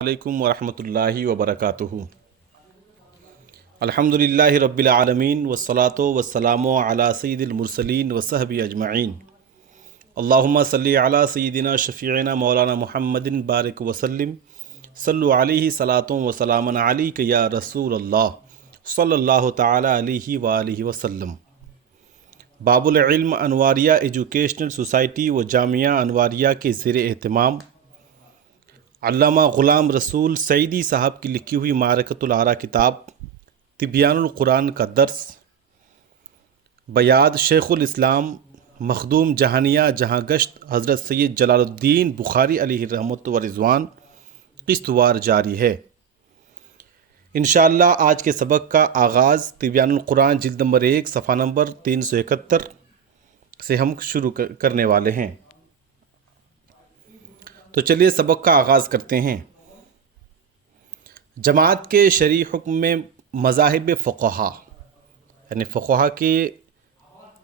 علیکم ورحمۃ اللہ وبرکاتہ۔ الحمدللہ رب العالمین والصلاة والسلام علی سید المرسلین وصحبہ اجمعین۔ اللہم صلی علی سیدنا شفیعنا مولانا محمد بارک وسلم، صلو علیہ صلاۃ وسلام علیک یا رسول اللہ صلی اللہ تعالی علیہ وآلہ وسلم۔ باب العلم انواریہ ایجوکیشنل سوسائٹی و جامعہ انواریہ کے زیر اہتمام علامہ غلام رسول سعیدی صاحب کی لکھی ہوئی معرکۃ الآراء کتاب تبیان القرآن کا درس بیاد شیخ الاسلام مخدوم جہانیہ جہاں گشت حضرت سید جلال الدین بخاری علیہ رحمۃ و رضوان قسط وار جاری ہے۔ انشاءاللہ آج کے سبق کا آغاز تبیان القرآن جلد نمبر 1 صفحہ نمبر 371 سے ہم شروع کرنے والے ہیں۔ تو چلیے سبق کا آغاز کرتے ہیں۔ جماعت کے شرعی حکم میں مذاہب فقہا یعنی فقہا کے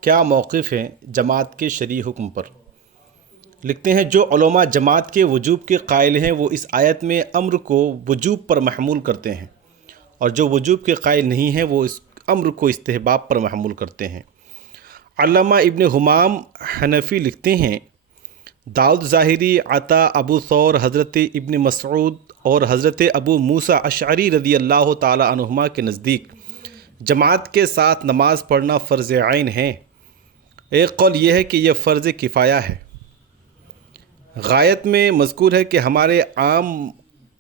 کیا موقف ہیں جماعت کے شرعی حکم پر۔ لکھتے ہیں جو علماء جماعت کے وجوب کے قائل ہیں وہ اس آیت میں امر کو وجوب پر محمول کرتے ہیں، اور جو وجوب کے قائل نہیں ہیں وہ اس امر کو استحباب پر محمول کرتے ہیں۔ علامہ ابن حمام حنفی لکھتے ہیں داؤد ظاہری، عطا، ابو ثور، حضرت ابن مسعود اور حضرت ابو موسیٰ اشعری رضی اللہ تعالی عنہما کے نزدیک جماعت کے ساتھ نماز پڑھنا فرض عین ہے۔ ایک قول یہ ہے کہ یہ فرض کفایہ ہے۔ غایت میں مذکور ہے کہ ہمارے عام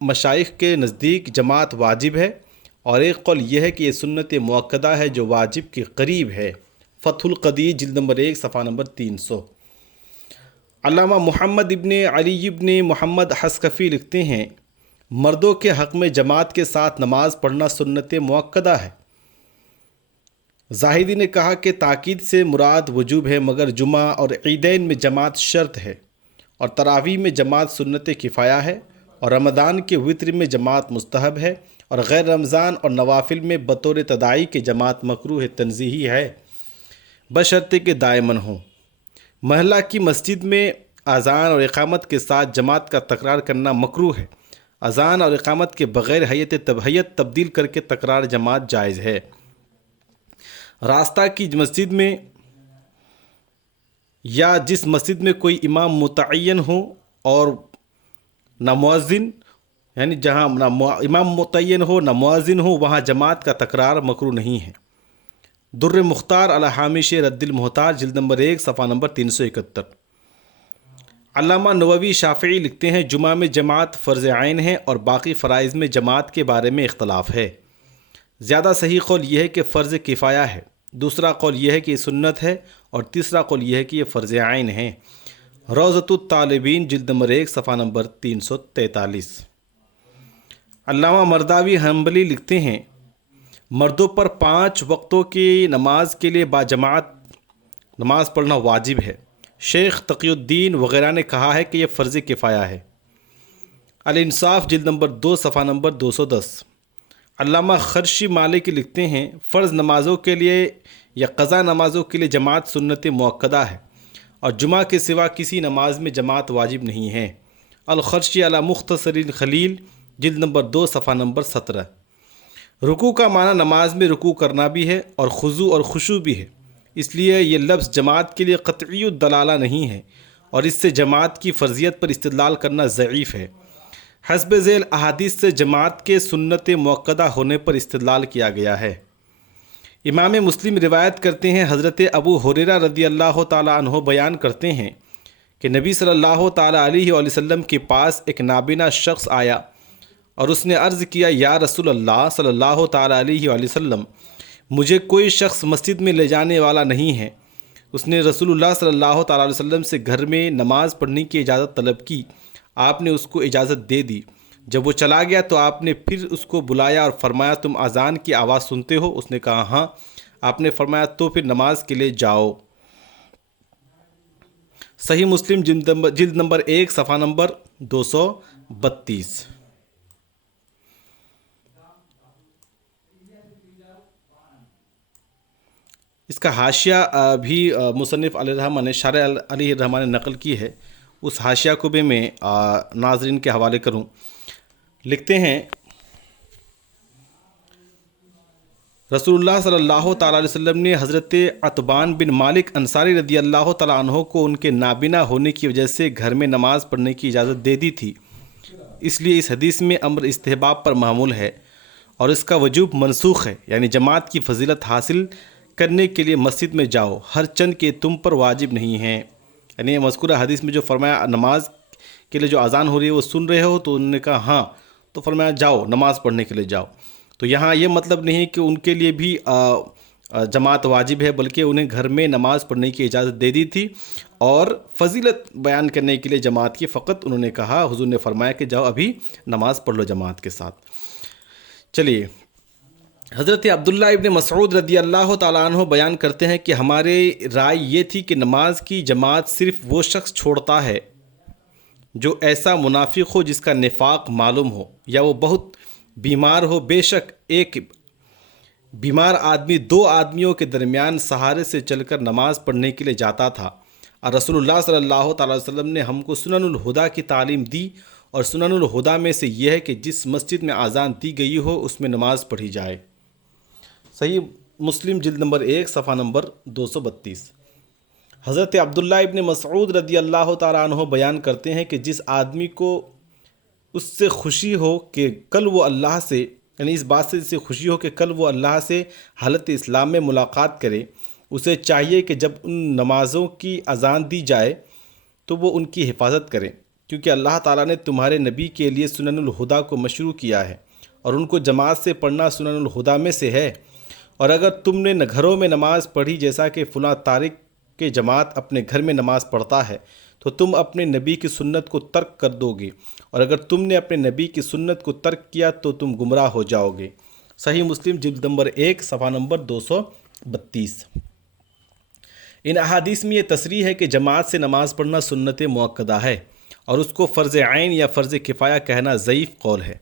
مشائخ کے نزدیک جماعت واجب ہے، اور ایک قول یہ ہے کہ یہ سنت مؤکدہ ہے جو واجب کے قریب ہے۔ فتح القدیر جلد نمبر 1 صفحہ نمبر 300۔ علامہ محمد ابن علی ابن محمد حسکفی لکھتے ہیں مردوں کے حق میں جماعت کے ساتھ نماز پڑھنا سنت مؤکدہ ہے۔ زاہدی نے کہا کہ تاکید سے مراد وجوب ہے، مگر جمعہ اور عیدین میں جماعت شرط ہے، اور تراویح میں جماعت سنت کفایہ ہے، اور رمضان کے وتر میں جماعت مستحب ہے، اور غیر رمضان اور نوافل میں بطور تداعی کے جماعت مکروہ تنزیہی ہے، بشرطے کہ دائماً ہوں۔ محلہ کی مسجد میں اذان اور اقامت کے ساتھ جماعت کا تکرار کرنا مکروہ ہے۔ اذان اور اقامت کے بغیر حیت تبدیل کر کے تکرار جماعت جائز ہے۔ راستہ کی مسجد میں یا جس مسجد میں کوئی امام متعین ہو اور نہ مؤذن، یعنی جہاں نہ امام متعین ہو نہ مؤذن ہو، وہاں جماعت کا تکرار مکروہ نہیں ہے۔ در مختار علی حامش رد المحتاج جلد نمبر 1 صفحہ نمبر 371۔ علامہ نووی شافعی لکھتے ہیں جمعہ میں جماعت فرض عین ہے، اور باقی فرائض میں جماعت کے بارے میں اختلاف ہے۔ زیادہ صحیح قول یہ ہے کہ فرض کفایہ ہے، دوسرا قول یہ ہے کہ یہ سنت ہے، اور تیسرا قول یہ ہے کہ یہ فرض عین ہے۔ روضۃ الطالبین جلد نمبر 1 صفحہ نمبر 343۔ علامہ مرداوی حنبلی لکھتے ہیں مردوں پر 5 وقتوں کی نماز کے لیے باجماعت نماز پڑھنا واجب ہے۔ شیخ تقی الدین وغیرہ نے کہا ہے کہ یہ فرض کفایہ ہے۔ الانصاف جلد نمبر 2 صفحہ نمبر 210۔ علامہ خرشی مالکی لکھتے ہیں فرض نمازوں کے لیے یا قضا نمازوں کے لیے جماعت سنت مؤکدہ ہے، اور جمعہ کے سوا کسی نماز میں جماعت واجب نہیں ہے۔ الخرشی علی مختصر الخلیل جلد نمبر 2 صفحہ نمبر 17۔ رکوع کا معنی نماز میں رکوع کرنا بھی ہے اور خضوع اور خشوع بھی ہے، اس لیے یہ لفظ جماعت کے لیے قطعی الدلالہ نہیں ہے، اور اس سے جماعت کی فرضیت پر استدلال کرنا ضعیف ہے۔ حسب ذیل احادیث سے جماعت کے سنت مؤکدہ ہونے پر استدلال کیا گیا ہے۔ امام مسلم روایت کرتے ہیں حضرت ابو ہریرہ رضی اللہ تعالیٰ عنہ بیان کرتے ہیں کہ نبی صلی اللہ تعالیٰ علیہ وآلہ وسلم کے پاس ایک نابینا شخص آیا اور اس نے عرض کیا یا رسول اللہ صلی اللہ تعالیٰ علیہ وآلہ وسلم، مجھے کوئی شخص مسجد میں لے جانے والا نہیں ہے۔ اس نے رسول اللہ صلی اللہ تعالیٰ علیہ وسلم سے گھر میں نماز پڑھنے کی اجازت طلب کی، آپ نے اس کو اجازت دے دی۔ جب وہ چلا گیا تو آپ نے پھر اس کو بلایا اور فرمایا تم اذان کی آواز سنتے ہو؟ اس نے کہا ہاں۔ آپ نے فرمایا تو پھر نماز کے لیے جاؤ۔ صحیح مسلم جلد نمبر 1 صفحہ نمبر 232۔ اس کا حاشیہ بھی مصنف علیہ الرحمٰ نے شارح علیہ الرحمٰ نے نقل کی ہے، اس حاشیہ کو بھی میں ناظرین کے حوالے کروں۔ لکھتے ہیں رسول اللہ صلی اللہ تعالیٰ علیہ وسلم نے حضرت عتبان بن مالک انصاری رضی اللہ تعالیٰ عنہ کو ان کے نابینا ہونے کی وجہ سے گھر میں نماز پڑھنے کی اجازت دے دی تھی، اس لیے اس حدیث میں امر استحباب پر معمول ہے اور اس کا وجوب منسوخ ہے، یعنی جماعت کی فضیلت حاصل کرنے کے لیے مسجد میں جاؤ ہر چند کہ تم پر واجب نہیں ہیں۔ یعنی مذکورہ حدیث میں جو فرمایا نماز کے لیے جو اذان ہو رہی ہے وہ سن رہے ہو، تو انہوں نے کہا ہاں، تو فرمایا جاؤ نماز پڑھنے کے لیے جاؤ۔ تو یہاں یہ مطلب نہیں کہ ان کے لیے بھی جماعت واجب ہے، بلکہ انہیں گھر میں نماز پڑھنے کی اجازت دے دی تھی اور فضیلت بیان کرنے کے لیے جماعت کی فقط انہوں نے کہا، حضور نے فرمایا کہ جاؤ ابھی نماز پڑھ لو جماعت کے ساتھ۔ چلیے، حضرت عبداللہ ابن مسعود رضی اللہ تعالیٰ عنہ بیان کرتے ہیں کہ ہمارے رائے یہ تھی کہ نماز کی جماعت صرف وہ شخص چھوڑتا ہے جو ایسا منافق ہو جس کا نفاق معلوم ہو یا وہ بہت بیمار ہو۔ بے شک ایک بیمار آدمی دو آدمیوں کے درمیان سہارے سے چل کر نماز پڑھنے کے لیے جاتا تھا، اور رسول اللہ صلی اللہ تعالیٰ علیہ وسلم نے ہم کو سنن الہدا کی تعلیم دی، اور سنن الہدا میں سے یہ ہے کہ جس مسجد میں اذان دی گئی ہو اس میں نماز پڑھی جائے۔ صحیح مسلم جلد نمبر 1 صفحہ نمبر 232۔ حضرت عبداللہ ابن مسعود رضی اللہ تعالیٰ عنہ بیان کرتے ہیں کہ جس آدمی کو اس سے خوشی ہو کہ کل وہ اللہ سے، یعنی اس بات سے خوشی ہو کہ کل وہ اللہ سے حالت اسلام میں ملاقات کرے، اسے چاہیے کہ جب ان نمازوں کی اذان دی جائے تو وہ ان کی حفاظت کرے، کیونکہ اللہ تعالیٰ نے تمہارے نبی کے لیے سنن الہدا کو مشروع کیا ہے اور ان کو جماعت سے پڑھنا سنن الہدا میں سے ہے۔ اور اگر تم نے گھروں میں نماز پڑھی جیسا کہ فلاں تارک کے جماعت اپنے گھر میں نماز پڑھتا ہے، تو تم اپنے نبی کی سنت کو ترک کر دو گے، اور اگر تم نے اپنے نبی کی سنت کو ترک کیا تو تم گمراہ ہو جاؤ گے۔ صحیح مسلم جلد نمبر 1 صفحہ نمبر 232۔ ان احادیث میں یہ تصریح ہے کہ جماعت سے نماز پڑھنا سنت مؤکدہ ہے، اور اس کو فرض عین یا فرض کفایہ کہنا ضعیف قول ہے۔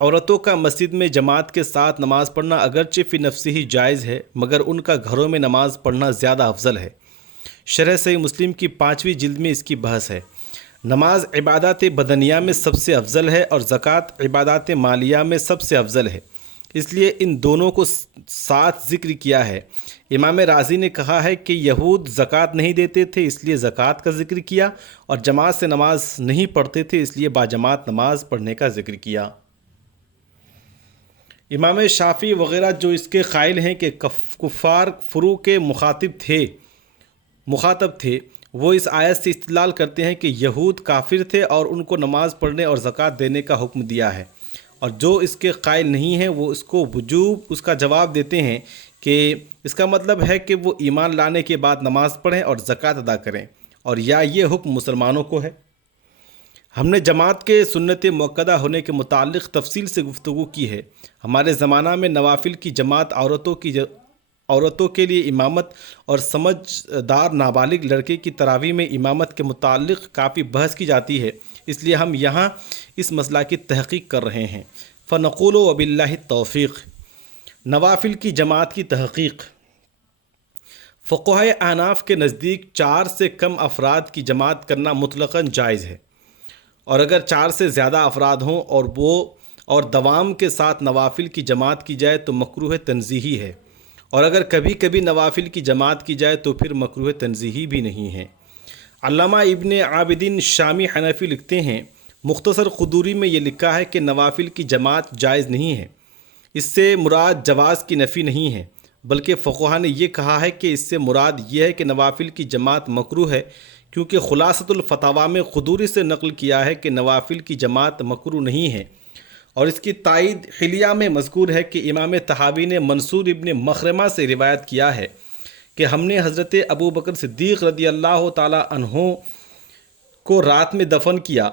عورتوں کا مسجد میں جماعت کے ساتھ نماز پڑھنا اگرچہ فی نفسہ ہی جائز ہے، مگر ان کا گھروں میں نماز پڑھنا زیادہ افضل ہے۔ شرح صحیح مسلم کی 5ویں جلد میں اس کی بحث ہے۔ نماز عبادات بدنیہ میں سب سے افضل ہے اور زکوٰۃ عبادات مالیہ میں سب سے افضل ہے، اس لیے ان دونوں کو ساتھ ذکر کیا ہے۔ امام رازی نے کہا ہے کہ یہود زکوٰۃ نہیں دیتے تھے اس لیے زکوٰۃ کا ذکر کیا، اور جماعت سے نماز نہیں پڑھتے تھے اس لیے باجماعت نماز پڑھنے کا ذکر کیا۔ امام شافعی وغیرہ جو اس کے قائل ہیں کہ کفار فرو کے مخاطب تھے، وہ اس آیت سے استدلال کرتے ہیں کہ یہود کافر تھے اور ان کو نماز پڑھنے اور زکوٰۃ دینے کا حکم دیا ہے، اور جو اس کے قائل نہیں ہیں وہ اس کو وجوب اس کا جواب دیتے ہیں کہ اس کا مطلب ہے کہ وہ ایمان لانے کے بعد نماز پڑھیں اور زکوٰۃ ادا کریں، اور یا یہ حکم مسلمانوں کو ہے۔ ہم نے جماعت کے سنت مؤکدہ ہونے کے متعلق تفصیل سے گفتگو کی ہے۔ ہمارے زمانہ میں نوافل کی جماعت عورتوں کے لیے امامت اور سمجھدار نابالغ لڑکے کی تراویح میں امامت کے متعلق کافی بحث کی جاتی ہے، اس لیے ہم یہاں اس مسئلہ کی تحقیق کر رہے ہیں۔ فنقول وباللہ التوفیق۔ نوافل کی جماعت کی تحقیق۔ فقہائے احناف کے نزدیک 4 سے کم افراد کی جماعت کرنا مطلقاً جائز ہے، اور اگر 4 سے زیادہ افراد ہوں اور دوام کے ساتھ نوافل کی جماعت کی جائے تو مکروہ تنزیہی ہے، اور اگر کبھی کبھی نوافل کی جماعت کی جائے تو پھر مکروہ تنزیہی بھی نہیں ہے۔ علامہ ابن عابدین شامی حنفی لکھتے ہیں، مختصر قدوری میں یہ لکھا ہے کہ نوافل کی جماعت جائز نہیں ہے۔ اس سے مراد جواز کی نفی نہیں ہے، بلکہ فقہا نے یہ کہا ہے کہ اس سے مراد یہ ہے کہ نوافل کی جماعت مکروہ ہے، کیونکہ خلاصۃ الفتاویٰ میں قدوری سے نقل کیا ہے کہ نوافل کی جماعت مکروہ نہیں ہے، اور اس کی تائید حلیہ میں مذکور ہے کہ امام طحاوی نے منصور ابن مخرمہ سے روایت کیا ہے کہ ہم نے حضرت ابو بکر صدیق رضی اللہ تعالیٰ عنہ کو رات میں دفن کیا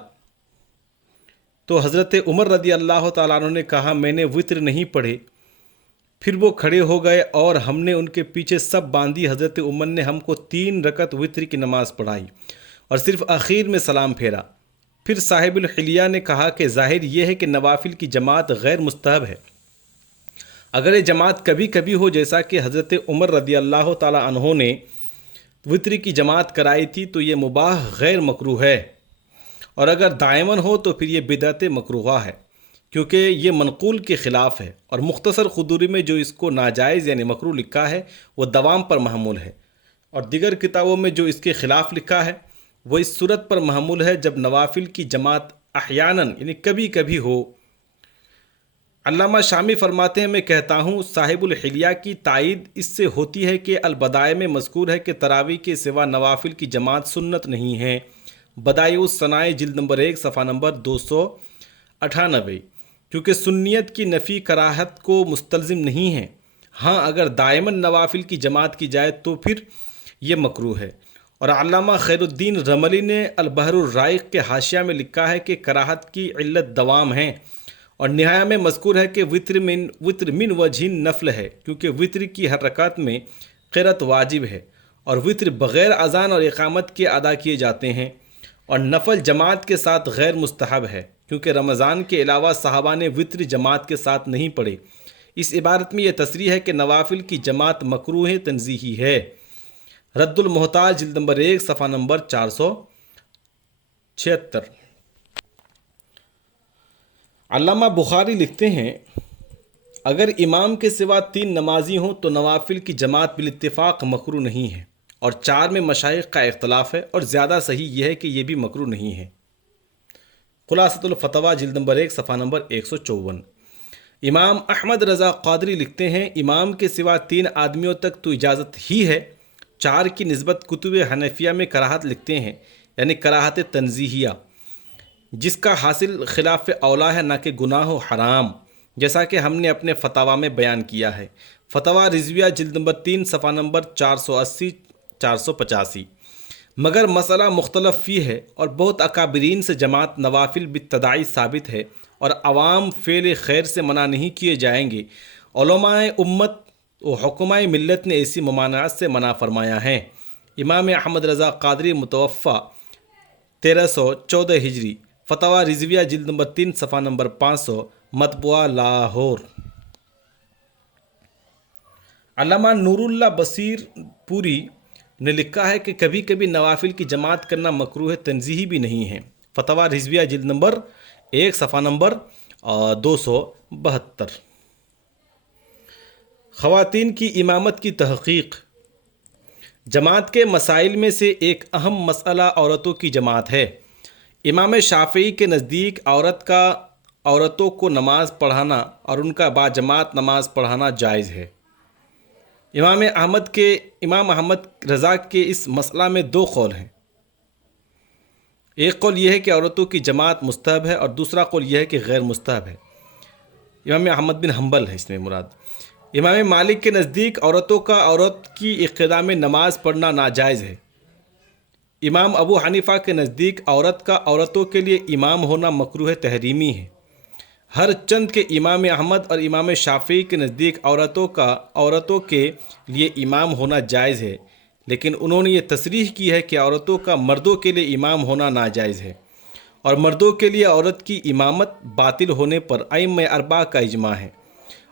تو حضرت عمر رضی اللہ تعالیٰ عنہ نے کہا میں نے وتر نہیں پڑھے، پھر وہ کھڑے ہو گئے اور ہم نے ان کے پیچھے سب باندھی۔ حضرت عمر نے ہم کو 3 رکعت وتر کی نماز پڑھائی اور صرف اخیر میں سلام پھیرا۔ پھر صاحب الحلیہ نے کہا کہ ظاہر یہ ہے کہ نوافل کی جماعت غیر مستحب ہے، اگر یہ جماعت کبھی کبھی ہو جیسا کہ حضرت عمر رضی اللہ تعالیٰ عنہ نے وتر کی جماعت کرائی تھی تو یہ مباح غیر مکروہ ہے، اور اگر دائماً ہو تو پھر یہ بدعت مکروہ ہے۔ کیونکہ یہ منقول کے خلاف ہے، اور مختصر خدوری میں جو اس کو ناجائز یعنی مکروہ لکھا ہے وہ دوام پر محمول ہے، اور دیگر کتابوں میں جو اس کے خلاف لکھا ہے وہ اس صورت پر محمول ہے جب نوافل کی جماعت احیاناً یعنی کبھی کبھی ہو۔ علامہ شامی فرماتے ہیں، میں کہتا ہوں صاحب الحلیہ کی تائید اس سے ہوتی ہے کہ البدائع میں مذکور ہے کہ تراویح کے سوا نوافل کی جماعت سنت نہیں ہے، بدائع الصنائع جلد نمبر 1 صفحہ نمبر 298، کیونکہ سنیت کی نفی کراہت کو مستلزم نہیں ہے۔ ہاں اگر دائماً نوافل کی جماعت کی جائے تو پھر یہ مکروہ ہے۔ اور علامہ خیر الدین رملی نے البحر الرائق کے حاشیہ میں لکھا ہے کہ کراہت کی علت دوام ہے، اور نہایہ میں مذکور ہے کہ وطر من وجہ نفل ہے، کیونکہ وطر کی ہر رکعت میں قرأت واجب ہے، اور وطر بغیر اذان اور اقامت کے ادا کیے جاتے ہیں، اور نفل جماعت کے ساتھ غیر مستحب ہے، کیونکہ رمضان کے علاوہ صحابہ نے وطر جماعت کے ساتھ نہیں پڑھے۔ اس عبارت میں یہ تصریح ہے کہ نوافل کی جماعت مکروہ تنزیہی ہے۔ رد المحتاج جلد نمبر 1 صفحہ نمبر 476۔ علامہ بخاری لکھتے ہیں، اگر امام کے سوا 3 نمازی ہوں تو نوافل کی جماعت بالاتفاق مکروہ نہیں ہے، اور 4 میں مشائخ کا اختلاف ہے، اور زیادہ صحیح یہ ہے کہ یہ بھی مکروہ نہیں ہے۔ خلاصۃ الفتویٰ جلد نمبر 1 صفحہ نمبر 154۔ امام احمد رضا قادری لکھتے ہیں، امام کے سوا 3 آدمیوں تک تو اجازت ہی ہے۔ 4 کی نسبت کتب حنفیہ میں کراہت لکھتے ہیں، یعنی کراہت تنزیہیہ، جس کا حاصل خلاف اولا ہے نہ کہ گناہ و حرام، جیسا کہ ہم نے اپنے فتاویٰ میں بیان کیا ہے۔ فتویٰ رضویہ جلد نمبر 3 صفحہ نمبر 480 485۔ مگر مسئلہ مختلف فی ہے، اور بہت اکابرین سے جماعت نوافل بالتداعی ثابت ہے، اور عوام فعل خیر سے منع نہیں کیے جائیں گے۔ علماء امت و حکمائے ملت نے ایسی ممانعت سے منع فرمایا ہے۔ امام احمد رضا قادری متوفی 1314 ہجری، فتویٰ رضویہ جلد نمبر 3 صفحہ نمبر 500، مطبوعہ لاہور۔ علامہ نور اللہ بصیر پوری نے لکھا ہے کہ کبھی کبھی نوافل کی جماعت کرنا مکروہ تنزیہی بھی نہیں ہے۔ فتویٰ رضویہ جلد نمبر 1 صفحہ نمبر 272۔ خواتین کی امامت کی تحقیق۔ جماعت کے مسائل میں سے ایک اہم مسئلہ عورتوں کی جماعت ہے۔ امام شافعی کے نزدیک عورتوں کو نماز پڑھانا اور ان کا باجماعت نماز پڑھانا جائز ہے۔ امام احمد رضا کے اس مسئلہ میں 2 قول ہیں۔ ایک قول یہ ہے کہ عورتوں کی جماعت مستحب ہے، اور دوسرا قول یہ ہے کہ غیر مستحب ہے۔ امام احمد بن حنبل ہے اس میں مراد۔ امام مالک کے نزدیک عورت کی اقتداء میں نماز پڑھنا ناجائز ہے۔ امام ابو حنیفہ کے نزدیک عورتوں کے لیے امام ہونا مکروہ تحریمی ہے۔ ہر چند کے امام احمد اور امام شافعی کے نزدیک عورتوں کے لیے امام ہونا جائز ہے، لیکن انہوں نے یہ تصریح کی ہے کہ عورتوں کا مردوں کے لیے امام ہونا ناجائز ہے، اور مردوں کے لیے عورت کی امامت باطل ہونے پر ائمہ 4 کا اجماع ہے۔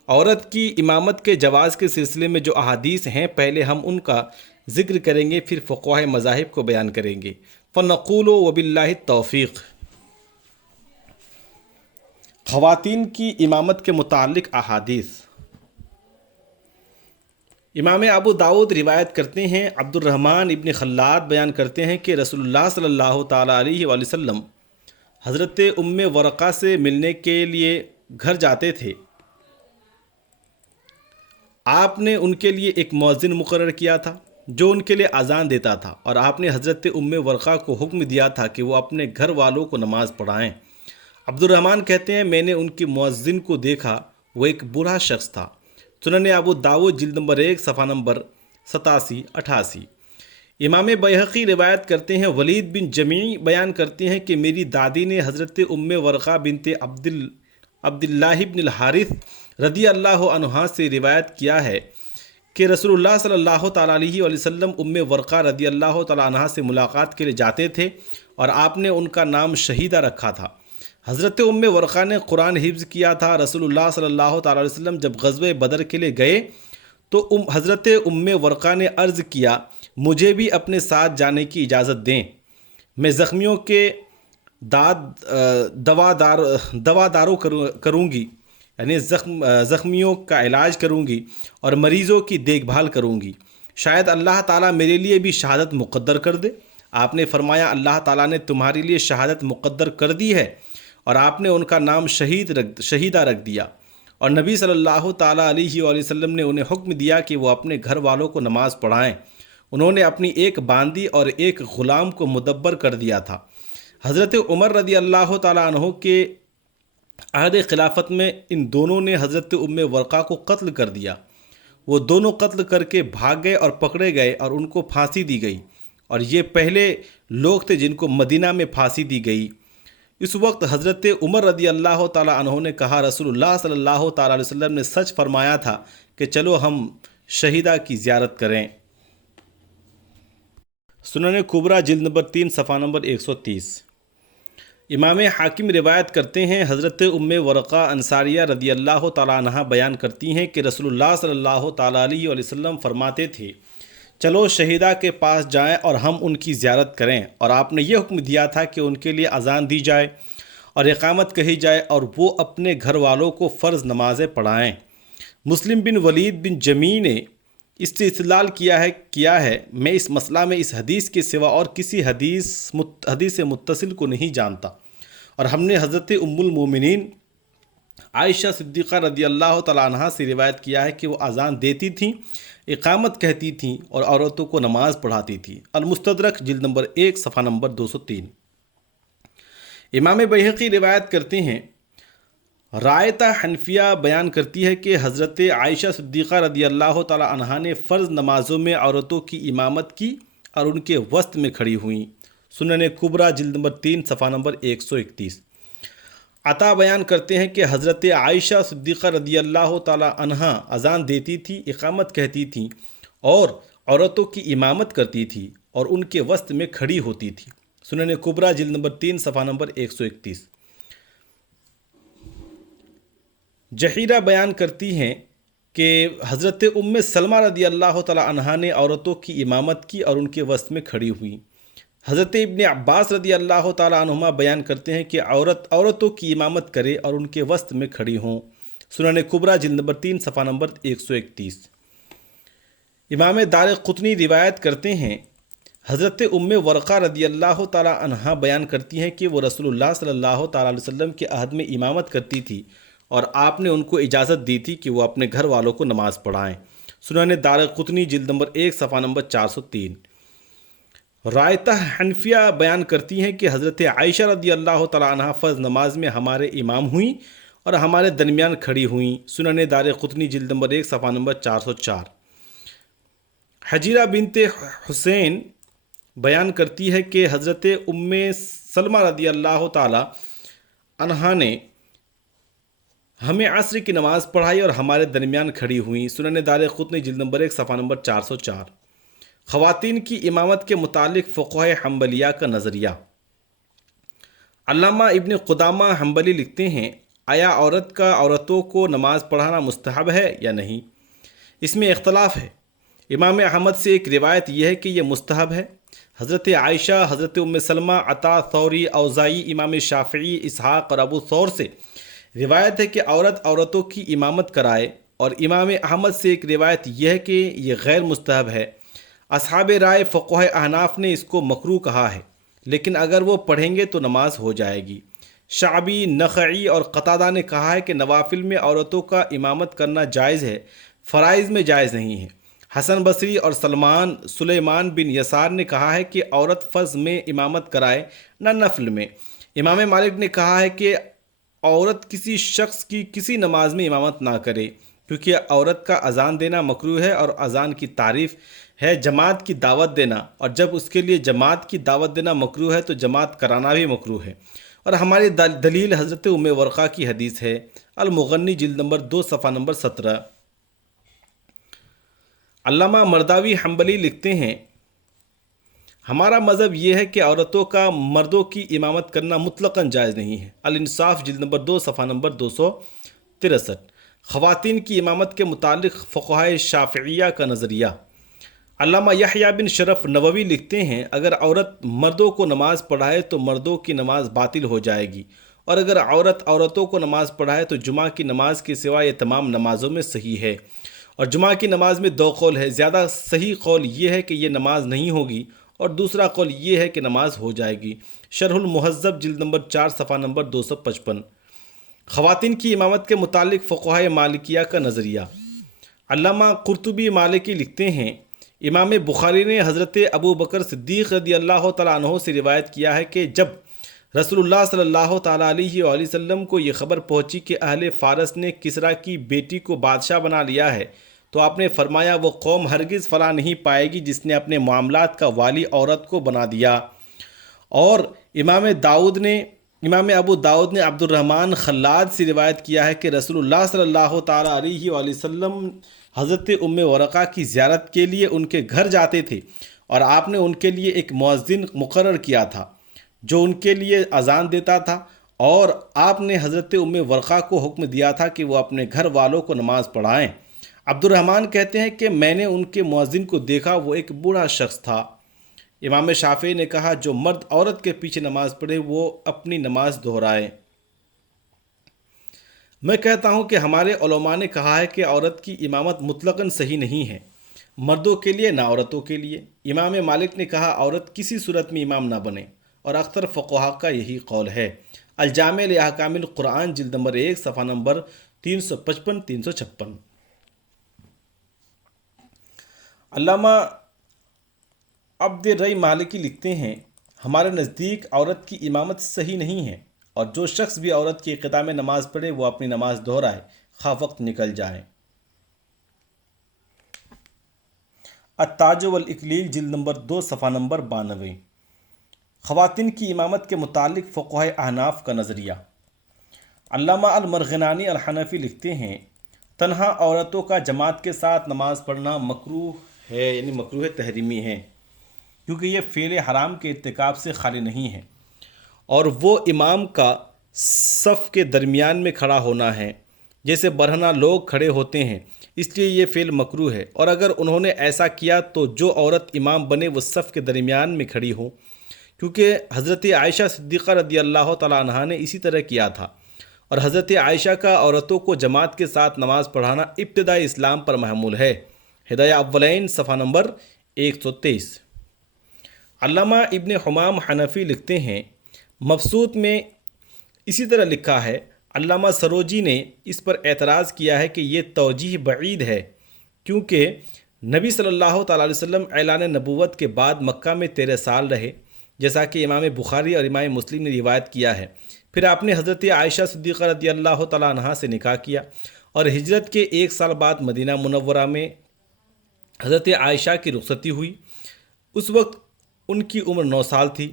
عورت کی امامت کے جواز کے سلسلے میں جو احادیث ہیں پہلے ہم ان کا ذکر کریں گے، پھر فقہاء مذاہب کو بیان کریں گے۔ فنقول وباللہ التوفیق۔ خواتین کی امامت کے متعلق احادیث۔ امام ابو داؤد روایت کرتے ہیں، عبد الرحمن ابن خلاد بیان کرتے ہیں کہ رسول اللہ صلی اللہ تعالیٰ علیہ وآلہ وسلم حضرت ام ورقہ سے ملنے کے لیے گھر جاتے تھے۔ آپ نے ان کے لیے ایک مؤذن مقرر کیا تھا جو ان کے لیے اذان دیتا تھا، اور آپ نے حضرت ام ورقہ کو حکم دیا تھا کہ وہ اپنے گھر والوں کو نماز پڑھائیں۔ عبد الرحمن کہتے ہیں، میں نے ان کی مؤذن کو دیکھا، وہ ایک بوڑھا شخص تھا۔ سنن ابو داؤد جلد نمبر 1 صفحہ نمبر 87-88۔ امام بیہقی روایت کرتے ہیں، ولید بن جمیع بیان کرتے ہیں کہ میری دادی نے حضرت ام ورقہ بنت عبداللہ بن الحارث رضی اللہ عنہا سے روایت کیا ہے کہ رسول اللہ صلی اللہ تعالیٰ علیہ وآلہ وسلم ام ورقہ رضی اللہ تعالیٰ عنہا سے ملاقات کے لیے جاتے تھے، اور آپ نے ان کا نام شہیدہ رکھا تھا۔ حضرت ام ورقہ نے قرآن حفظ کیا تھا۔ رسول اللہ صلی اللہ تعالیٰ علیہ وسلم جب غزوہ بدر کے لیے گئے تو حضرت ام ورقہ نے عرض کیا، مجھے بھی اپنے ساتھ جانے کی اجازت دیں، میں زخمیوں کے دواداروں کروں گی، یعنی زخمیوں کا علاج کروں گی اور مریضوں کی دیکھ بھال کروں گی۔ شاید اللہ تعالیٰ میرے لیے بھی شہادت مقدر کر دے۔ آپ نے فرمایا اللہ تعالیٰ نے تمہارے لیے شہادت مقدر کر دی ہے، اور آپ نے ان کا نام شہیدہ رکھ دیا، اور نبی صلی اللہ تعالیٰ علیہ وآلہ وسلم نے انہیں حکم دیا کہ وہ اپنے گھر والوں کو نماز پڑھائیں۔ انہوں نے اپنی ایک باندی اور ایک غلام کو مدبر کر دیا تھا۔ حضرت عمر رضی اللہ تعالیٰ عنہ کے عہد خلافت میں ان دونوں نے حضرت ام ورقہ کو قتل کر دیا۔ وہ دونوں قتل کر کے بھاگ گئے اور پکڑے گئے اور ان کو پھانسی دی گئی، اور یہ پہلے لوگ تھے جن کو مدینہ میں پھانسی دی گئی۔ اس وقت حضرت عمر رضی اللہ تعالیٰ عنہ نے کہا رسول اللہ صلی اللہ تعالیٰ علیہ وسلم نے سچ فرمایا تھا کہ چلو ہم شہیدہ کی زیارت کریں۔ سنن کبریٰ جلد نمبر 3 صفحہ نمبر 130۔ امام حاکم روایت کرتے ہیں حضرت ام ورقہ انصاریہ رضی اللہ تعالیٰ عنہ بیان کرتی ہیں کہ رسول اللہ صلی اللہ تعالیٰ علیہ وسلم فرماتے تھے چلو شہیدہ کے پاس جائیں اور ہم ان کی زیارت کریں، اور آپ نے یہ حکم دیا تھا کہ ان کے لیے اذان دی جائے اور اقامت کہی جائے اور وہ اپنے گھر والوں کو فرض نمازیں پڑھائیں۔ مسلم بن ولید بن جمی نے اس سے استدلال کیا ہے میں اس مسئلہ میں اس حدیث کے سوا اور کسی حدیث متصل کو نہیں جانتا، اور ہم نے حضرت ام المومنین عائشہ صدیقہ رضی اللہ تعالیٰ عنہ سے روایت کیا ہے کہ وہ اذان دیتی تھیں، اقامت کہتی تھیں اور عورتوں کو نماز پڑھاتی تھیں۔ المستدرک جلد نمبر 1 صفحہ نمبر 203۔ امام بیہقی روایت کرتے ہیں رائتہ حنفیہ بیان کرتی ہے کہ حضرت عائشہ صدیقہ رضی اللہ تعالیٰ عنہ نے فرض نمازوں میں عورتوں کی امامت کی اور ان کے وسط میں کھڑی ہوئیں۔ سنن کبریٰ جلد نمبر 3 صفحہ نمبر 131۔ عطا بیان کرتے ہیں کہ حضرت عائشہ صدیقہ رضی اللہ تعالیٰ عنہ اذان دیتی تھی، اقامت کہتی تھیں اور عورتوں کی امامت کرتی تھی اور ان کے وسط میں کھڑی ہوتی تھی۔ سنن کبریٰ جلد نمبر 3 صفحہ نمبر 131۔ جہیرہ بیان کرتی ہیں کہ حضرت ام سلمہ رضی اللہ تعالیٰ عنہ نے عورتوں کی امامت کی اور ان کے وسط میں کھڑی ہوئیں۔ حضرت ابن عباس رضی اللہ تعالیٰ عنہما بیان کرتے ہیں کہ عورتوں کی امامت کرے اور ان کے وسط میں کھڑی ہوں۔ سنن کبریٰ جلد نمبر 3 صفحہ نمبر 131۔ امام دارقطنی روایت کرتے ہیں حضرت ام ورقہ رضی اللہ تعالیٰ عنہ بیان کرتی ہیں کہ وہ رسول اللہ صلی اللہ تعالیٰ علیہ وسلم کے عہد میں امامت کرتی تھی اور آپ نے ان کو اجازت دی تھی کہ وہ اپنے گھر والوں کو نماز پڑھائیں۔ سنن دارقطنی جلد نمبر 1 صفحہ نمبر 403۔ رائتہ حنفیہ بیان کرتی ہیں کہ حضرت عائشہ رضی اللہ تعالیٰ عنہ فرض نماز میں ہمارے امام ہوئیں اور ہمارے درمیان کھڑی ہوئیں۔ سنن دارقطنی جلد نمبر 1 صفحہ نمبر 404۔ حجیرہ بنت حسین بیان کرتی ہے کہ حضرت ام سلمہ رضی اللہ تعالیٰ عنہ نے ہمیں عصر کی نماز پڑھائی اور ہمارے درمیان کھڑی ہوئیں۔ سنن دارقطنی جلد نمبر 1 صفحہ نمبر 404۔ خواتین کی امامت کے متعلق فقہائے حنبلیہ کا نظریہ۔ علامہ ابن قدامہ حنبلی لکھتے ہیں آیا عورت کا عورتوں کو نماز پڑھانا مستحب ہے یا نہیں؟ اس میں اختلاف ہے۔ امام احمد سے ایک روایت یہ ہے کہ یہ مستحب ہے۔ حضرت عائشہ، حضرت ام سلمہ، عطا، ثوری، اوزائی، امام شافعی، اسحاق اور ابو ثور سے روایت ہے کہ عورتوں کی امامت کرائے، اور امام احمد سے ایک روایت یہ ہے کہ یہ غیر مستحب ہے۔ اصحاب رائے فقہائے احناف نے اس کو مکروہ کہا ہے، لیکن اگر وہ پڑھیں گے تو نماز ہو جائے گی۔ شعبی، نخعی اور قتادہ نے کہا ہے کہ نوافل میں عورتوں کا امامت کرنا جائز ہے، فرائض میں جائز نہیں ہے۔ حسن بصری اور سلیمان بن یسار نے کہا ہے کہ عورت فرض میں امامت کرائے نہ نفل میں۔ امام مالک نے کہا ہے کہ عورت کسی شخص کی کسی نماز میں امامت نہ کرے، کیونکہ عورت کا اذان دینا مکروہ ہے، اور اذان کی تعریف ہے جماعت کی دعوت دینا، اور جب اس کے لیے جماعت کی دعوت دینا مکروہ ہے تو جماعت کرانا بھی مکروہ ہے۔ اور ہماری دلیل حضرت ام ورقہ کی حدیث ہے، المغنی جلد نمبر 2 صفحہ نمبر 17۔ علامہ مرداوی حنبلی لکھتے ہیں ہمارا مذہب یہ ہے کہ عورتوں کا مردوں کی امامت کرنا مطلقاً جائز نہیں ہے۔ الانصاف جلد نمبر 2 صفحہ نمبر 263۔ خواتین کی امامت کے متعلق فقہائے شافعیہ کا نظریہ۔ علامہ یحییٰ بن شرف نووی لکھتے ہیں اگر عورت مردوں کو نماز پڑھائے تو مردوں کی نماز باطل ہو جائے گی، اور اگر عورت عورتوں کو نماز پڑھائے تو جمعہ کی نماز کے سوا یہ تمام نمازوں میں صحیح ہے۔ اور جمعہ کی نماز میں دو قول ہے، زیادہ صحیح قول یہ ہے کہ یہ نماز نہیں ہوگی، اور دوسرا قول یہ ہے کہ نماز ہو جائے گی۔ شرح المہذب جلد نمبر 4 صفحہ نمبر 255۔ خواتین کی امامت کے متعلق فقہائے مالکیہ کا نظریہ۔ علامہ قرطبی مالکی لکھتے ہیں امام بخاری نے حضرت ابو بکر صدیق رضی اللہ تعالیٰ عنہ سے روایت کیا ہے کہ جب رسول اللہ صلی اللہ تعالیٰ علیہ وآلہ وسلم کو یہ خبر پہنچی کہ اہل فارس نے کسریٰ کی بیٹی کو بادشاہ بنا لیا ہے، تو آپ نے فرمایا وہ قوم ہرگز فلاح نہیں پائے گی جس نے اپنے معاملات کا والی عورت کو بنا دیا۔ اور امام ابو داؤد نے عبد الرحمن خلاد سے روایت کیا ہے کہ رسول اللہ صلی اللہ تعالیٰ علیہ وآلہ وسلم حضرت ام ورقہ کی زیارت کے لیے ان کے گھر جاتے تھے، اور آپ نے ان کے لیے ایک مؤذن مقرر کیا تھا جو ان کے لیے اذان دیتا تھا، اور آپ نے حضرت ام ورقہ کو حکم دیا تھا کہ وہ اپنے گھر والوں کو نماز پڑھائیں۔ عبد الرحمن کہتے ہیں کہ میں نے ان کے مؤذن کو دیکھا، وہ ایک بوڑھا شخص تھا۔ امام شافعی نے کہا جو مرد عورت کے پیچھے نماز پڑھے وہ اپنی نماز دہرائے۔ میں کہتا ہوں کہ ہمارے علماء نے کہا ہے کہ عورت کی امامت مطلقاً صحیح نہیں ہے، مردوں کے لیے نہ عورتوں کے لیے۔ امام مالک نے کہا عورت کسی صورت میں امام نہ بنے، اور اکثر فقہاء کا یہی قول ہے۔ الجامع لاحکام القرآن جلد نمبر 1 صفحہ نمبر 355-356۔ علامہ عبد الرئی مالکی لکھتے ہیں ہمارے نزدیک عورت کی امامت صحیح نہیں ہے، اور جو شخص بھی عورت کی ابتدا میں نماز پڑھے وہ اپنی نماز دہرائے، خواہ وقت نکل جائے۔ التاج والاکلیل جلد نمبر 2 صفحہ نمبر 92۔ خواتین کی امامت کے متعلق فقہائے احناف کا نظریہ۔ علامہ المرغنانی الحنفی لکھتے ہیں تنہا عورتوں کا جماعت کے ساتھ نماز پڑھنا مکروہ ہے، یعنی مکروہ تحریمی ہے، کیونکہ یہ فعل حرام کے ارتکاب سے خالی نہیں ہے، اور وہ امام کا صف کے درمیان میں کھڑا ہونا ہے جیسے برہنہ لوگ کھڑے ہوتے ہیں، اس لیے یہ فعل مکروہ ہے۔ اور اگر انہوں نے ایسا کیا تو جو عورت امام بنے وہ صف کے درمیان میں کھڑی ہو، کیونکہ حضرت عائشہ صدیقہ رضی اللہ تعالیٰ عنہا نے اسی طرح کیا تھا، اور حضرت عائشہ کا عورتوں کو جماعت کے ساتھ نماز پڑھانا ابتدائی اسلام پر محمول ہے۔ ہدایہ اولین صفحہ نمبر 123۔ علامہ ابن حمام حنفی لکھتے ہیں مبسوط میں اسی طرح لکھا ہے۔ علامہ سروجی نے اس پر اعتراض کیا ہے کہ یہ توجیہ بعید ہے، کیونکہ نبی صلی اللہ تعالیٰ علیہ وسلم اعلان نبوت کے بعد مکہ میں 13 سال رہے، جیسا کہ امام بخاری اور امام مسلم نے روایت کیا ہے۔ پھر آپ نے حضرت عائشہ صدیقہ رضی اللہ تعالیٰ عنہا سے نکاح کیا، اور ہجرت کے 1 سال بعد مدینہ منورہ میں حضرت عائشہ کی رخصتی ہوئی۔ اس وقت ان کی عمر 9 سال تھی،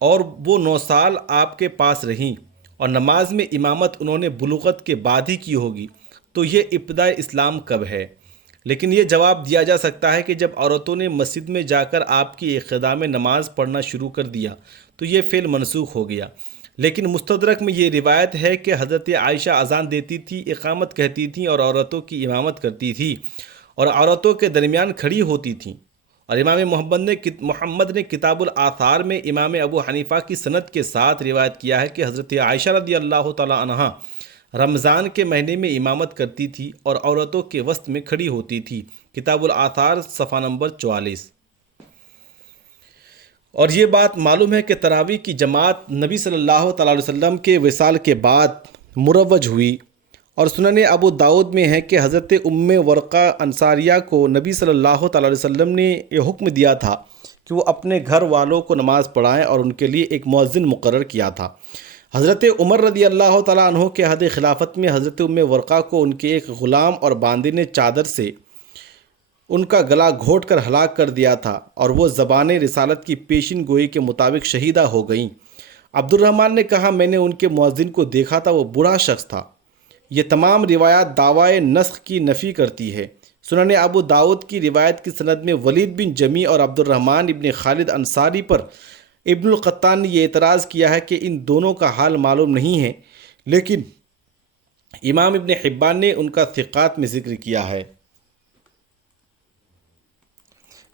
اور وہ 9 سال آپ کے پاس رہیں، اور نماز میں امامت انہوں نے بلوغت کے بعد ہی کی ہوگی، تو یہ ابتداء اسلام کب ہے؟ لیکن یہ جواب دیا جا سکتا ہے کہ جب عورتوں نے مسجد میں جا کر آپ کی اقتداء میں نماز پڑھنا شروع کر دیا تو یہ فعل منسوخ ہو گیا۔ لیکن مستدرک میں یہ روایت ہے کہ حضرت عائشہ اذان دیتی تھی، اقامت کہتی تھیں، اور عورتوں کی امامت کرتی تھی، اور عورتوں کے درمیان کھڑی ہوتی تھیں۔ اور امام محمد نے کتاب الآثار میں امام ابو حنیفہ کی سند کے ساتھ روایت کیا ہے کہ حضرت عائشہ رضی اللہ تعالیٰ عنہا رمضان کے مہینے میں امامت کرتی تھی اور عورتوں کے وسط میں کھڑی ہوتی تھی۔ کتاب الآثار صفحہ نمبر 44۔ اور یہ بات معلوم ہے کہ تراویح کی جماعت نبی صلی اللہ تعالیٰ علیہ وسلم کے وصال کے بعد مروج ہوئی، اور سنن ابو داؤد میں ہے کہ حضرت ام ورقہ انصاریہ کو نبی صلی اللہ تعالیٰ علیہ وسلم نے یہ حکم دیا تھا کہ وہ اپنے گھر والوں کو نماز پڑھائیں، اور ان کے لیے ایک مؤذن مقرر کیا تھا۔ حضرت عمر رضی اللہ تعالیٰ عنہ کے عہد خلافت میں حضرت ام ورقہ کو ان کے ایک غلام اور باندی نے چادر سے ان کا گلا گھونٹ کر ہلاک کر دیا تھا، اور وہ زبان رسالت کی پیشین گوئی کے مطابق شہیدہ ہو گئیں۔ عبد الرحمن نے کہا میں نے ان کے مؤذن کو دیکھا تھا، وہ بوڑھا شخص تھا۔ یہ تمام روایات دعوی نسخ کی نفی کرتی ہے۔ سنن ابو داؤد کی روایت کی سند میں ولید بن جمی اور عبد الرحمن ابن خالد انصاری پر ابن القطان نے یہ اعتراض کیا ہے کہ ان دونوں کا حال معلوم نہیں ہے، لیکن امام ابن حبان نے ان کا ثقات میں ذکر کیا ہے۔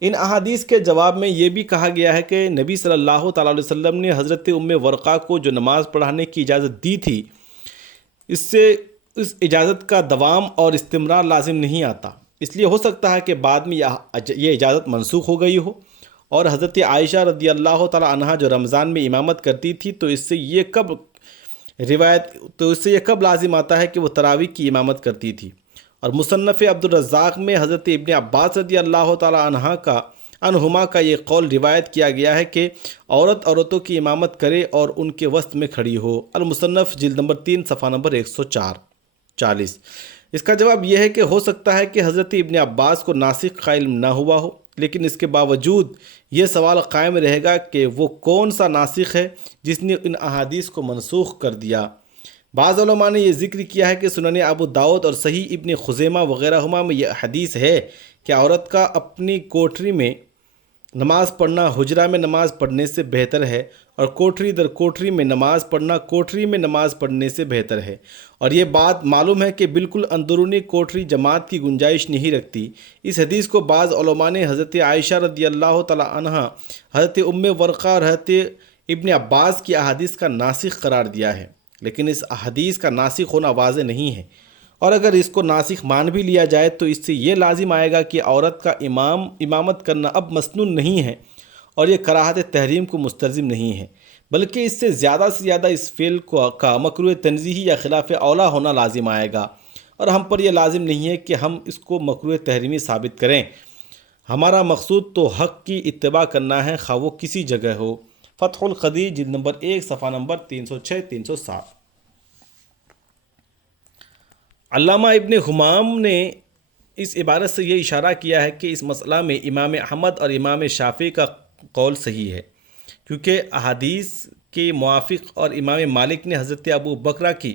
ان احادیث کے جواب میں یہ بھی کہا گیا ہے کہ نبی صلی اللہ تعالیٰ علیہ وسلم نے حضرت ورقہ کو جو نماز پڑھانے کی اجازت دی تھی، اس اجازت کا دوام اور استمرار لازم نہیں آتا، اس لیے ہو سکتا ہے کہ بعد میں یہ اجازت منسوخ ہو گئی ہو۔ اور حضرت عائشہ رضی اللہ تعالیٰ عنہا جو رمضان میں امامت کرتی تھی، تو اس سے یہ کب لازم آتا ہے کہ وہ تراویح کی امامت کرتی تھی۔ اور مصنف عبد الرزاق میں حضرت ابن عباس رضی اللہ تعالیٰ عنہما کا یہ قول روایت کیا گیا ہے کہ عورتوں کی امامت کرے اور ان کے وسط میں کھڑی ہو۔ المصنف جلد نمبر 3 صفحہ نمبر 140۔ اس کا جواب یہ ہے کہ ہو سکتا ہے کہ حضرت ابن عباس کو ناسخ کا علم نہ ہوا ہو، لیکن اس کے باوجود یہ سوال قائم رہے گا کہ وہ کون سا ناسخ ہے جس نے ان احادیث کو منسوخ کر دیا۔ بعض علماء نے یہ ذکر کیا ہے کہ سنن ابو داؤد اور صحیح ابن خزیمہ وغیرہ میں یہ حدیث ہے کہ عورت کا اپنی کوٹری میں نماز پڑھنا حجرہ میں نماز پڑھنے سے بہتر ہے، اور کوٹری در کوٹری میں نماز پڑھنا کوٹری میں نماز پڑھنے سے بہتر ہے۔ اور یہ بات معلوم ہے کہ بالکل اندرونی کوٹری جماعت کی گنجائش نہیں رکھتی۔ اس حدیث کو بعض علماء نے حضرت عائشہ رضی اللہ تعالی عنہا، حضرت ورقہ اور حضرت ابن عباس کی احادیث کا ناسخ قرار دیا ہے، لیکن اس حدیث کا ناسخ ہونا واضح نہیں ہے۔ اور اگر اس کو ناسخ مان بھی لیا جائے تو اس سے یہ لازم آئے گا کہ عورت کا امامت کرنا اب مسنون نہیں ہے، اور یہ کراہت تحریم کو مستلزم نہیں ہے، بلکہ اس سے زیادہ اس فعل کا مکروہ تنزیہی یا خلاف اولا ہونا لازم آئے گا، اور ہم پر یہ لازم نہیں ہے کہ ہم اس کو مکروہ تحریمی ثابت کریں۔ ہمارا مقصود تو حق کی اتباع کرنا ہے، خواہ وہ کسی جگہ ہو۔ فتح القدیر جلد نمبر 1 صفحہ نمبر 306-307۔ علامہ ابن حمام نے اس عبارت سے یہ اشارہ کیا ہے کہ اس مسئلہ میں امام احمد اور امام شافعی کا قول صحیح ہے، کیونکہ احادیث کے موافق، اور امام مالک نے حضرت ابو بکرہ کی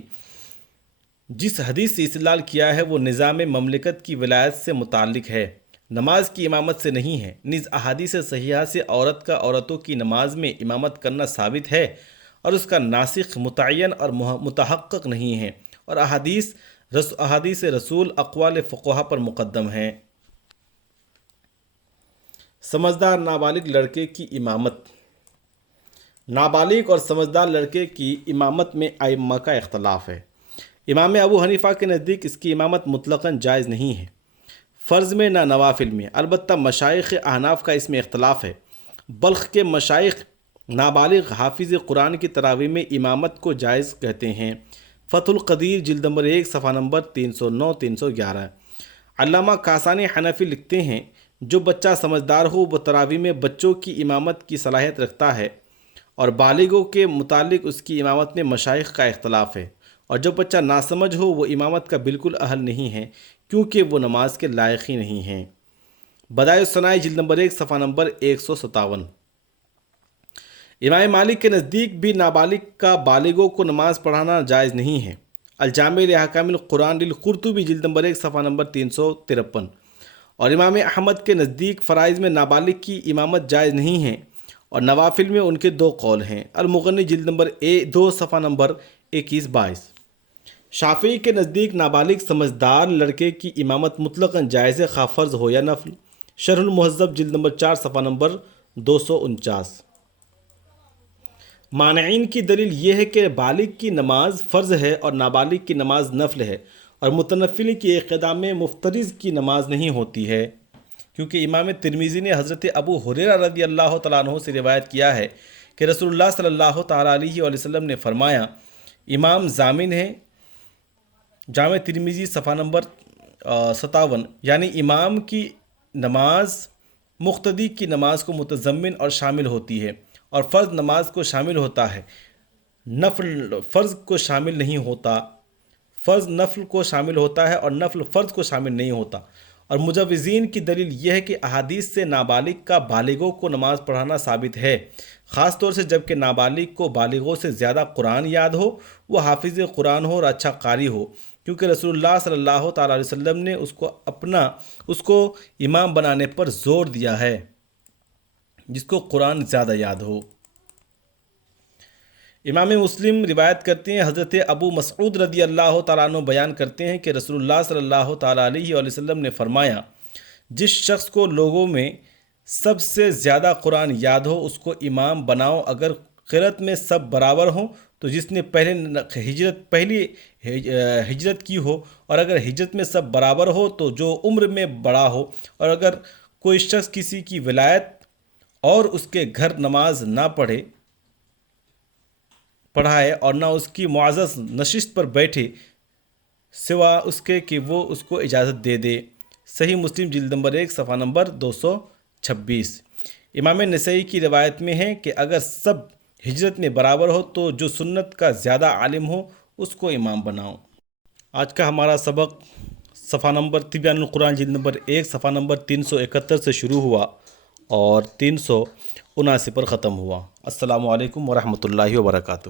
جس حدیث سے استدلال کیا ہے وہ نظام مملکت کی ولایت سے متعلق ہے، نماز کی امامت سے نہیں ہے۔ نیز احادیث صحیحہ سے عورت کا عورتوں کی نماز میں امامت کرنا ثابت ہے، اور اس کا ناسخ متعین اور متحقق نہیں ہے، اور احادیث رسول اقوال فقہا پر مقدم ہیں۔ سمجھدار نابالغ لڑکے کی امامت۔ نابالغ اور سمجھدار لڑکے کی امامت میں ائمہ کا اختلاف ہے۔ امام ابو حنیفہ کے نزدیک اس کی امامت مطلقاً جائز نہیں ہے، فرض میں نہ نوافل میں، البتہ مشائخ احناف کا اس میں اختلاف ہے۔ بلخ کے مشائخ نابالغ حافظ قرآن کی تراویح میں امامت کو جائز کہتے ہیں۔ فتح القدیر جلد نمبر 1 صفحہ نمبر 309-311۔ علامہ کاسانی حنفی لکھتے ہیں، جو بچہ سمجھدار ہو وہ تراویح میں بچوں کی امامت کی صلاحیت رکھتا ہے، اور بالغوں کے متعلق اس کی امامت میں مشائخ کا اختلاف ہے، اور جو بچہ ناسمجھ ہو وہ امامت کا بالکل اہل نہیں ہے، کیونکہ وہ نماز کے لائق ہی نہیں ہیں۔ بدائع الصنائع جلد نمبر 1 صفحہ نمبر 157۔ امام مالک کے نزدیک بھی نابالغ کا بالغوں کو نماز پڑھانا جائز نہیں ہے۔ الجامع لاحکام القرآن للقرطبی جلد نمبر 1 صفحہ نمبر 353۔ اور امام احمد کے نزدیک فرائض میں نابالغ کی امامت جائز نہیں ہے، اور نوافل میں ان کے 2 قول ہیں۔ المغنی جلد نمبر 2 صفحہ نمبر 21-22۔ شافعی کے نزدیک نابالغ سمجھدار لڑکے کی امامت مطلقاً جائز ہے، خواہ فرض ہو یا نفل۔ شرح المہذب جلد نمبر 4 صفحہ نمبر 249۔ مانعین کی دلیل یہ ہے کہ بالغ کی نماز فرض ہے اور نابالغ کی نماز نفل ہے، اور متنفل کی اقتداء میں مفترض کی نماز نہیں ہوتی ہے، کیونکہ امام ترمذی نے حضرت ابو ہریرہ رضی اللہ تعالیٰ عنہ سے روایت کیا ہے کہ رسول اللہ صلی اللہ تعالیٰ علیہ وسلم نے فرمایا، امام ضامن ہے۔ جامع ترمذی صفحہ نمبر 57۔ یعنی امام کی نماز مقتدی کی نماز کو متضمن اور شامل ہوتی ہے، اور فرض نماز کو شامل ہوتا ہے، نفل فرض کو شامل نہیں ہوتا۔ فرض نفل کو شامل ہوتا ہے اور نفل فرض کو شامل نہیں ہوتا۔ اور مجوزین کی دلیل یہ ہے کہ احادیث سے نابالغ کا بالغوں کو نماز پڑھانا ثابت ہے، خاص طور سے جب کہ نابالغ کو بالغوں سے زیادہ قرآن یاد ہو، وہ حافظ قرآن ہو اور اچھا قاری ہو، کیونکہ رسول اللہ صلی اللہ تعالیٰ علیہ وسلم نے اس کو امام بنانے پر زور دیا ہے، جس کو قرآن زیادہ یاد ہو۔ امام مسلم روایت کرتے ہیں، حضرت ابو مسعود رضی اللہ تعالیٰ عنہ بیان کرتے ہیں کہ رسول اللہ صلی اللہ تعالیٰ علیہ وسلم نے فرمایا، جس شخص کو لوگوں میں سب سے زیادہ قرآن یاد ہو اس کو امام بناؤ. اگر قرأت میں سب برابر ہوں تو جس نے پہلی ہجرت کی ہو، اور اگر ہجرت میں سب برابر ہو تو جو عمر میں بڑا ہو، اور اگر کوئی شخص کسی کی ولایت اور اس کے گھر نماز نہ پڑھائے اور نہ اس کی معزز نشست پر بیٹھے سوا اس کے کہ وہ اس کو اجازت دے دے. صحیح مسلم جلد نمبر 1 صفحہ نمبر 226. امام نسائی کی روایت میں ہے کہ اگر سب ہجرت میں برابر ہو تو جو سنت کا زیادہ عالم ہو اس کو امام بناؤ. آج کا ہمارا سبق صفحہ نمبر تبیان القرآن جلد نمبر 1 صفحہ نمبر 371 سے شروع ہوا اور 379 پر ختم ہوا. السلام علیکم ورحمۃ اللہ وبرکاتہ.